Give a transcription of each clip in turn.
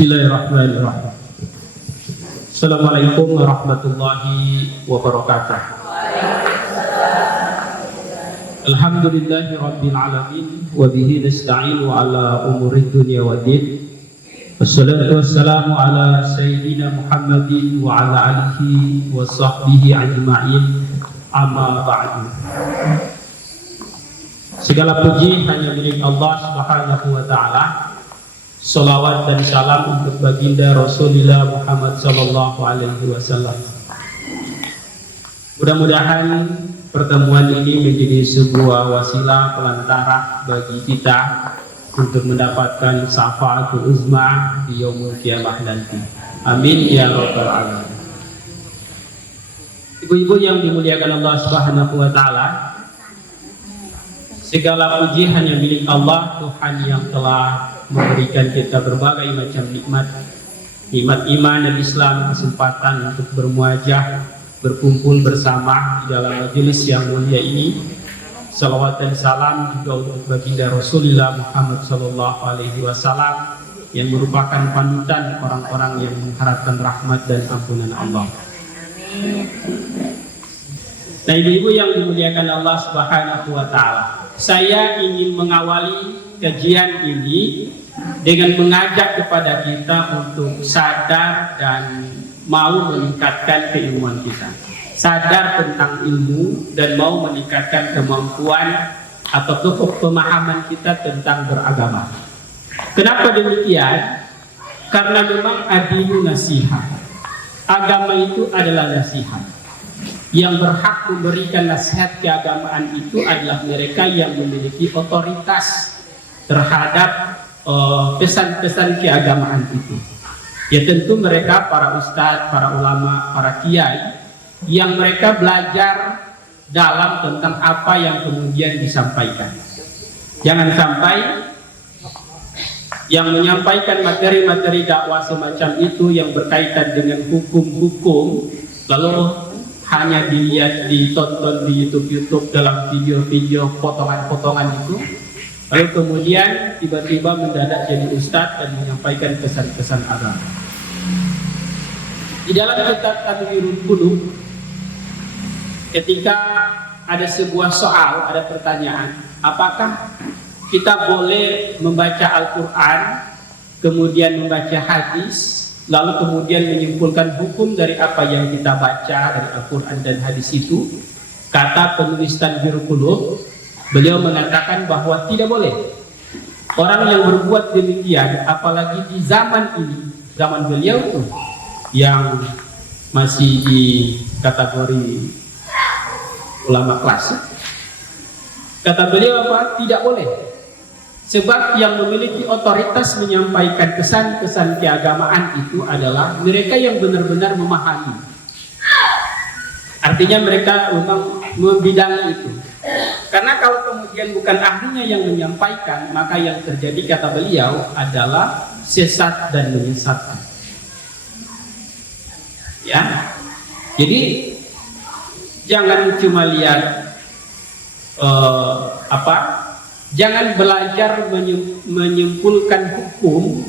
Bismillahirrahmanirrahim. Assalamualaikum warahmatullahi wabarakatuh. Alhamdulillahi rabbil alamin wa bihi nasta'inu ala umurid dunya waddin. Wassalatu wassalamu ala sayyidina Muhammadin wa ala alihi wa sahbihi ajma'in. Amma ba'du. Segala puji hanya milik Allah Subhanahu wa ta'ala. Salawat dan salam untuk baginda Rasulullah Muhammad sallallahu alaihi wasallam. Mudah-mudahan pertemuan ini menjadi sebuah wasilah pelantara bagi kita untuk mendapatkan syafaatul uzma di yaumul qiyamah nanti. Amin ya rabbal alamin. Ibu-ibu yang dimuliakan Allah Subhanahu wa taala, segala puji hanya milik Allah, Tuhan yang telah memberikan kita berbagai macam nikmat iman dan Islam, kesempatan untuk bermuajah, berkumpul bersama di dalam majelis yang mulia ini. Salawat dan salam juga untuk baginda Rasulullah Muhammad sallallahu alaihi wasallam yang merupakan panutan orang-orang yang mengharapkan rahmat dan ampunan Allah. Nah, ibu-ibu yang dimuliakan Allah Subhanahu wa taala, saya ingin mengawali kajian ini dengan mengajak kepada kita untuk sadar dan mau meningkatkan keilmuan kita, sadar tentang ilmu dan mau meningkatkan kemampuan atau pemahaman kita tentang beragama. Kenapa demikian? Karena memang adinu nasihat. Agama itu adalah nasihat. Yang berhak memberikan nasihat keagamaan itu adalah mereka yang memiliki otoritas terhadap pesan-pesan keagamaan itu. Ya tentu mereka para ustadz, para ulama, para kiai yang mereka belajar dalam tentang apa yang kemudian disampaikan. Jangan sampai yang menyampaikan materi-materi dakwah semacam itu yang berkaitan dengan hukum-hukum lalu hanya dilihat, ditonton di YouTube dalam video-video potongan-potongan itu, lalu kemudian tiba-tiba mendadak jadi ustadz dan menyampaikan pesan-pesan agama. Di dalam kitab Tadwirul Qulub, ketika ada sebuah soal, ada pertanyaan, apakah kita boleh membaca Al-Quran, kemudian membaca hadis, lalu kemudian menyimpulkan hukum dari apa yang kita baca dari Al-Quran dan hadis itu? Kata penulis Tadwirul Qulub, beliau mengatakan bahwa tidak boleh. Orang yang berbuat demikian, apalagi di zaman ini, zaman beliau itu yang masih di kategori ulama klasik, kata beliau apa? Tidak boleh. Sebab yang memiliki otoritas menyampaikan pesan-pesan keagamaan itu adalah mereka yang benar-benar memahami. Artinya mereka memang membidangi itu. Karena kalau kemudian bukan ahlinya yang menyampaikan, maka yang terjadi kata beliau adalah sesat dan menyesatkan. Ya, jadi jangan cuma lihat jangan belajar menyimpulkan hukum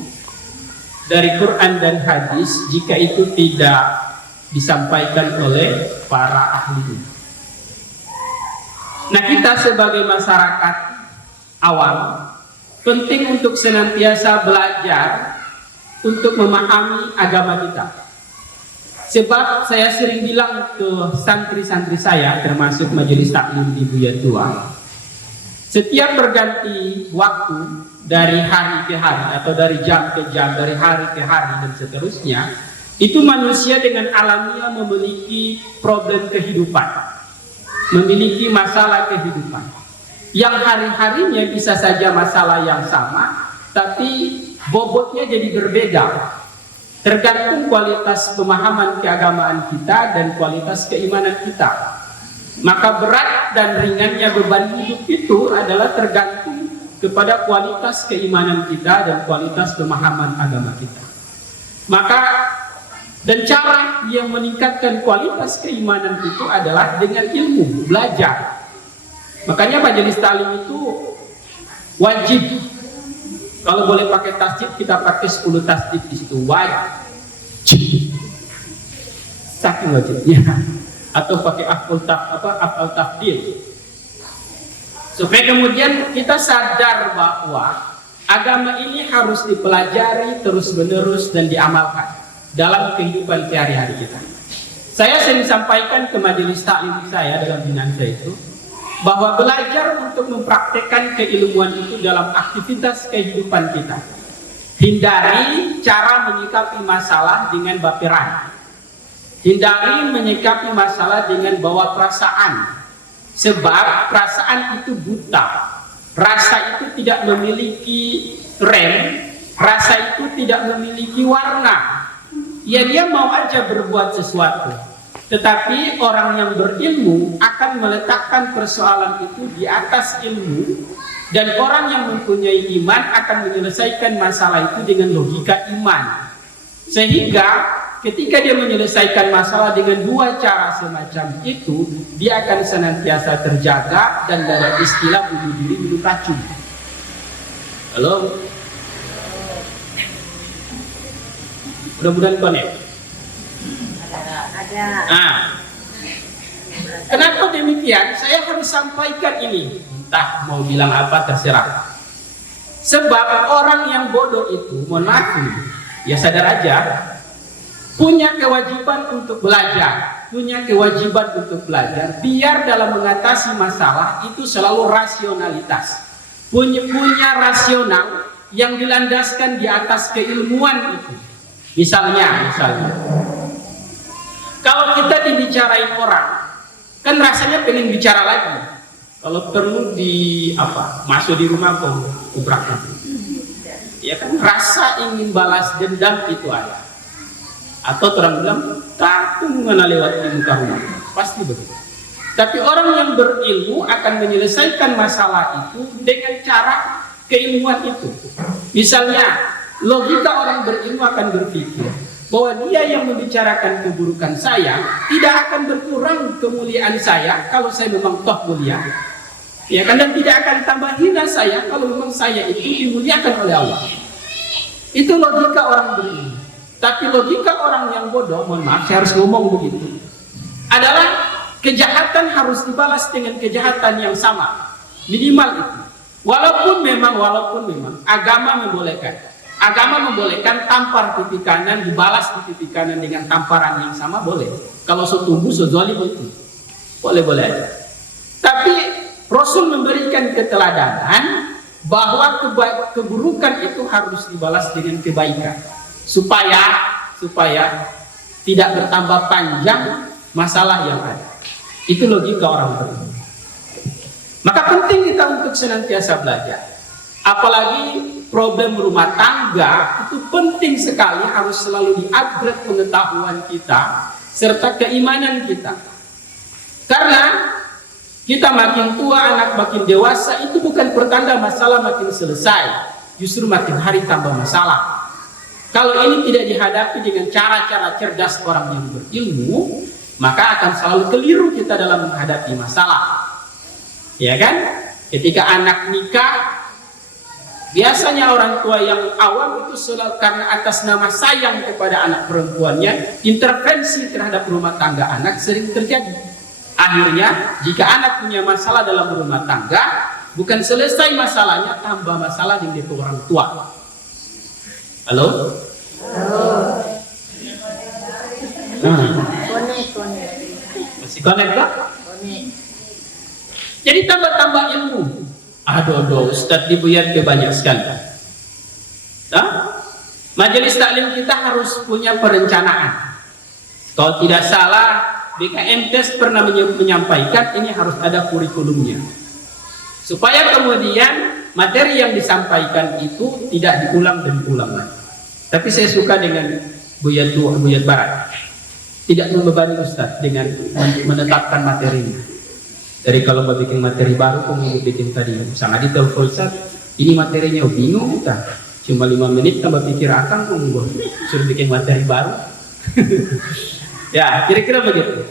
dari Quran dan hadis jika itu tidak disampaikan oleh para ahli. Nah, kita sebagai masyarakat awam penting untuk senantiasa belajar untuk memahami agama kita. Sebab saya sering bilang ke santri-santri saya, termasuk majelis taklim di Buyut Tua, setiap berganti waktu dari hari ke hari atau dari jam ke jam, dari hari ke hari dan seterusnya, itu manusia dengan alamiah memiliki problem kehidupan, memiliki masalah kehidupan yang hari-harinya bisa saja masalah yang sama, tapi bobotnya jadi berbeda. Tergantung kualitas pemahaman keagamaan kita dan kualitas keimanan kita. Maka berat dan ringannya beban hidup itu adalah tergantung kepada kualitas keimanan kita dan kualitas pemahaman agama kita. Maka dan cara yang meningkatkan kualitas keimanan itu adalah dengan ilmu, belajar. Makanya majelis taklim itu wajib Kalau boleh pakai tasdid, kita pakai 10 tasdid di situ. Wajib. Saking wajibnya. Atau pakai afal tafdil. Supaya kemudian kita sadar bahwa agama ini harus dipelajari terus-menerus dan diamalkan dalam kehidupan sehari-hari kita. Saya sering sampaikan ke majelis taklim saya dalam binaan saya itu, bahwa belajar untuk mempraktekkan keilmuan itu dalam aktivitas kehidupan kita. Hindari cara menyikapi masalah dengan baperan. Hindari menyikapi masalah dengan bawa perasaan. Sebab perasaan itu buta. Rasa itu tidak memiliki rem. Rasa itu tidak memiliki warna. Ya dia mau aja berbuat sesuatu. Tetapi orang yang berilmu akan meletakkan persoalan itu di atas ilmu, dan orang yang mempunyai iman akan menyelesaikan masalah itu dengan logika iman. Sehingga ketika dia menyelesaikan masalah dengan dua cara semacam itu, dia akan senantiasa terjaga dan dalam istilah bunuh diri minum racun. Halo? Mudah-mudahan connect. Nah, kenapa demikian? Saya harus sampaikan ini. Entah mau bilang apa terserah. Sebab orang yang bodoh itu, mohon maaf, ya sadar aja, punya kewajiban untuk belajar, punya kewajiban untuk belajar. Biar dalam mengatasi masalah itu selalu rasionalitas, punya rasional yang dilandaskan di atas keilmuan itu. Misalnya. Kalau kita dibicarain orang, kan rasanya pengen bicara lagi. Kalau perlu masuk di rumah kubrak. Ya kan, rasa ingin balas dendam itu ada. Atau orang bilang, tak mana lewat di muka rumah. Pasti begitu. Tapi orang yang berilmu akan menyelesaikan masalah itu dengan cara keilmuan itu. Misalnya, logika orang berilmu akan berpikir bahwa dia yang membicarakan keburukan saya tidak akan berkurang kemuliaan saya kalau saya memang toh mulia, ya kan, dan tidak akan tambah hina saya kalau memang saya itu dimuliakan oleh Allah. Itu logika orang berilmu. Tapi logika orang yang bodoh, mohon maaf saya harus ngomong begitu, adalah kejahatan harus dibalas dengan kejahatan yang sama, minimal itu. Walaupun memang agama membolehkan. Agama membolehkan tampar pipi kanan dibalas di pipi kanan dengan tamparan yang sama, boleh. Kalau setumbuh sezalim itu boleh aja. Tapi Rasul memberikan keteladanan bahwa keburukan itu harus dibalas dengan kebaikan, supaya tidak bertambah panjang masalah yang ada. Itu logika orang berilmu. Maka penting kita untuk senantiasa belajar. Apalagi problem rumah tangga itu penting sekali, harus selalu di-upgrade pengetahuan kita serta keimanan kita. Karena kita makin tua, anak makin dewasa, itu bukan pertanda masalah makin selesai, justru makin hari tambah masalah. Kalau ini tidak dihadapi dengan cara-cara cerdas orang yang berilmu, maka akan selalu keliru kita dalam menghadapi masalah. Ya kan? Ketika anak nikah, biasanya orang tua yang awam itu selalu karena atas nama sayang kepada anak perempuannya, intervensi terhadap rumah tangga anak sering terjadi. Akhirnya jika anak punya masalah dalam rumah tangga, bukan selesai masalahnya, tambah masalah dengan itu orang tua. Halo? Masih connect kah? Jadi tambah ilmu. Aduh, Ustadz dibuyat ke banyak sekali. Majelis taklim kita harus punya perencanaan. Kalau tidak salah, BKMTes pernah menyampaikan ini harus ada kurikulumnya, supaya kemudian materi yang disampaikan itu tidak diulang dan diulang lagi. Tapi saya suka dengan Buyat Barat, tidak membebani Ustadz dengan menetapkan materinya. Dari kalau mau bikin materi baru, kamu bikin tadi sangat detail Ustaz, ini materinya bingung kita, cuma 5 menit tambah pikir akan kamu suruh bikin materi baru. Ya kira-kira begitu.